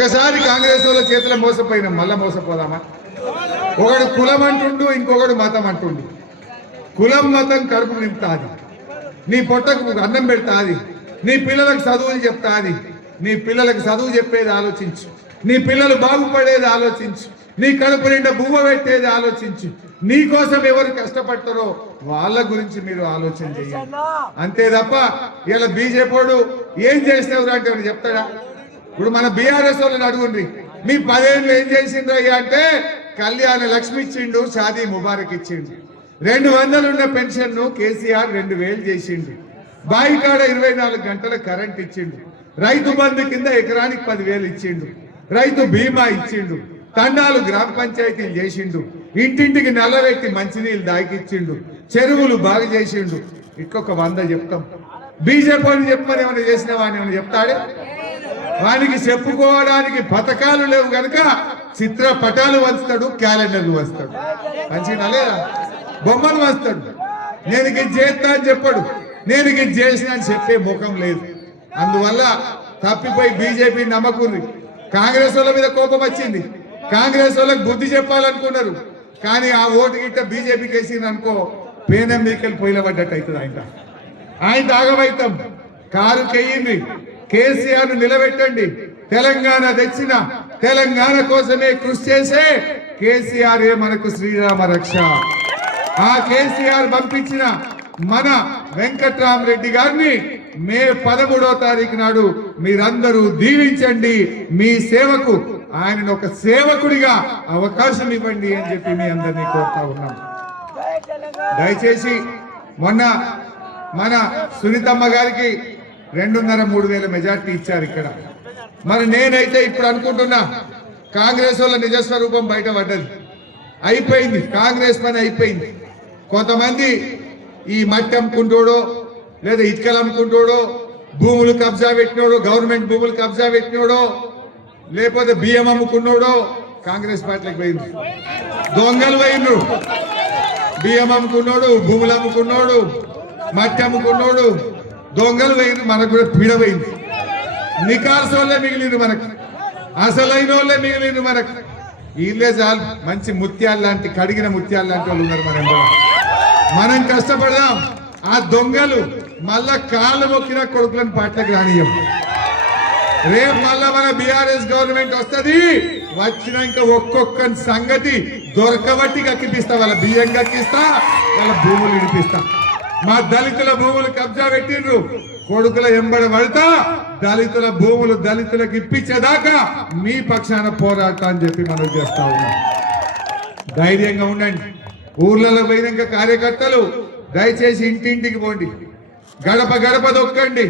ఒకసారి కాంగ్రెస్ వాళ్ళ చేతిలో మోసపోయినాం మళ్ళా మోసపోదామా? ఒకడు కులం అంటుండు ఇంకొకడు మతం అంటుండు. కులం మతం కడుపు నింపుతాది. నీ పొట్టకు అన్నం పెడతాది. నీ పిల్లలకు చదువులు చెప్తాది. నీ పిల్లలకు చదువు చెప్పేది ఆలోచించు. నీ పిల్లలు బాగుపడేది ఆలోచించు. నీ కడుపు నిండా బువ్వ పెట్టేది ఆలోచించు. నీ కోసం ఎవరు కష్టపడతారో వాళ్ళ గురించి మీరు ఆలోచన చేయండి. అంతే తప్ప ఇలా బీజేపీ ఏం చేసినవరు అంటే చెప్తాడా? ఇప్పుడు మన బీఆర్ఎస్ వాళ్ళని అడుగుండ్రి. మీ పదేళ్ళు ఏం చేసిండ్రు అయ్యా అంటే కళ్యాణ లక్ష్మి ఇచ్చిండు షాదీ ముబారక్ ఇచ్చిండు. రెండు వందలు ఉన్న పెన్షన్ను కేసీఆర్ రెండు వేలు చేసిండు. బాయికాడ ఇరవై నాలుగు గంటల కరెంట్ ఇచ్చిండు. రైతు బంధు కింద ఎకరానికి పదివేలు ఇచ్చిండు. రైతు బీమా ఇచ్చిండు. తండాలు గ్రామ పంచాయతీలు చేసిండు. ఇంటింటికి నల్లవెట్టి మంచినీళ్ళు దాకిచ్చిండు చెరువులు బాగు చేసిండు. ఇంకొక వంద చెప్తాం. బీజేపీ చెప్పమని ఏమైనా చేసిన అని ఏమైనా చెప్తాడే? వానికి చెప్పుకోవడానికి పథకాలు లేవు కనుక చిత్రపటాలు వస్తాడు వంచుతాడు క్యాలెండర్లు వంచుతాడు మంచిగా లేదా? బొమ్మలు వంచుతాడు నేను ఇది చేస్తా అని చెప్పాడు. నేను ఇది చేసిన అని చెప్పే ముఖం లేదు. అందువల్ల తప్పిపోయి బీజేపీ నమ్మకుంది కాంగ్రెస్ వాళ్ళ మీద కోపం వచ్చింది. కాంగ్రెస్ వాళ్ళకి బుద్ధి చెప్పాలనుకున్నారు. కానీ ఆ ఓటు గిట్ట బీజేపీకి వేసింది అనుకో పేనం మీకెళ్ళి పొయ్యిల పడ్డట్టు అవుతుంది ఆయన. ఆయన తాగమైతాం కారు కెయ్యింది కేసీఆర్ నిలబెట్టండి. తెలంగాణ తెచ్చిన తెలంగాణ కోసమే కృషి చేసే కేసీఆర్ మనకు శ్రీరామ రక్ష. ఆ కేసీఆర్ పంపించిన మన వెంకట్రామరెడ్డి గారిని మే పదమూడో తారీఖు నాడు మీరందరూ దీవించండి. మీ సేవకు ఆయనను ఒక సేవకుడిగా అవకాశం ఇవ్వండి అని చెప్పి మీ అందరినీ కోరుతా ఉన్నాం. దయచేసి మొన్న మన సునీతమ్మ గారికి రెండున్నర మూడు వేల మెజార్టీ ఇచ్చారు ఇక్కడ. మరి నేనైతే ఇప్పుడు అనుకుంటున్నా కాంగ్రెస్ వాళ్ళ నిజస్వరూపం బయటపడ్డది అయిపోయింది కాంగ్రెస్ పని అయిపోయింది. కొంతమంది ఈ మట్టి అమ్ముకుంటోడో లేదా ఇటుకలు అమ్ముకుంటోడో భూములు కబ్జా పెట్టినోడో గవర్నమెంట్ భూములు కబ్జా పెట్టినోడో లేకపోతే బియ్యం అమ్ముకున్నోడో కాంగ్రెస్ పార్టీకి పోయింది దొంగలు పోయిండు బియ్యం అమ్ముకున్నోడు భూములు అమ్ముకున్నాడు మట్టి అమ్ముకున్నాడు దొంగలు పోయింది మనకు కూడా పీడ పోయింది నికాల్స్ వాళ్ళే మిగిలింది మనకు. అసలైన వాళ్ళే మిగిలింది మనకు. వీళ్ళే చాలు మంచి ముత్యాలు లాంటి కడిగిన ముత్యాలు లాంటి వాళ్ళు ఉన్నారు మన మనం కష్టపడదాం. ఆ దొంగలు మళ్ళా కాళ్ళు మొక్కిన కొడుకులను పాటలకు రానియం రేపు మళ్ళా మన బీఆర్ఎస్ గవర్నమెంట్ వస్తుంది. వచ్చినాక ఒక్కొక్క సంగతి దొరకబట్టి కక్కిపిస్తా వాళ్ళ బియ్యం కక్కిస్తా వాళ్ళ భూములు ఇడిపిస్తా మా దళితుల భూములు కబ్జా పెట్టిండ్రు. కొడుకుల ఎంబడి పడతా దళితుల భూములు దళితులకు ఇప్పించేదాకా మీ పక్షాన పోరాటం అని చెప్పి మనం చేస్తా ఉన్నాం. ధైర్యంగా ఉండండి. ఊర్లలో పోయినాక కార్యకర్తలు దయచేసి ఇంటింటికి పోండి. గడప గడప దొక్కండి.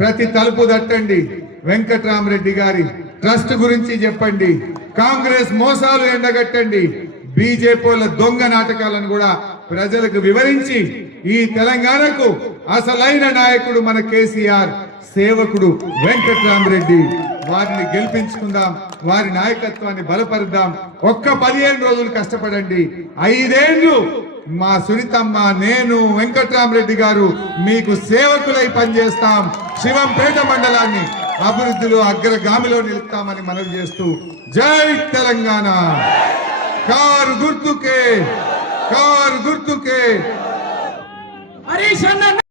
ప్రతి తలుపు తట్టండి. వెంకట్రామరెడ్డి గారి ట్రస్ట్ గురించి చెప్పండి. కాంగ్రెస్ మోసాలు ఎండగట్టండి. బీజేపీ దొంగ నాటకాలను కూడా ప్రజలకు వివరించి ఈ తెలంగాణకు అసలైన నాయకుడు మన కేసీఆర్ సేవకుడు వెంకట్రామరెడ్డి. వారిని గెలిపించుకుందాం వారి నాయకత్వాన్ని బలపరుద్దాం. ఒక్క పదిహేను రోజులు కష్టపడండి. ఐదేళ్ళు మా సునీతమ్మ నేను వెంకట్రామరెడ్డి గారు మీకు సేవకులై పనిచేస్తాం. శివంపేట మండలాన్ని అభివృద్ధిలో అగ్రగామిలో నిలుపుతామని మనవి చేస్తూ జై తెలంగాణ. కారు గుర్తుకే. కారు గుర్తుకే. హరీష్ అన్న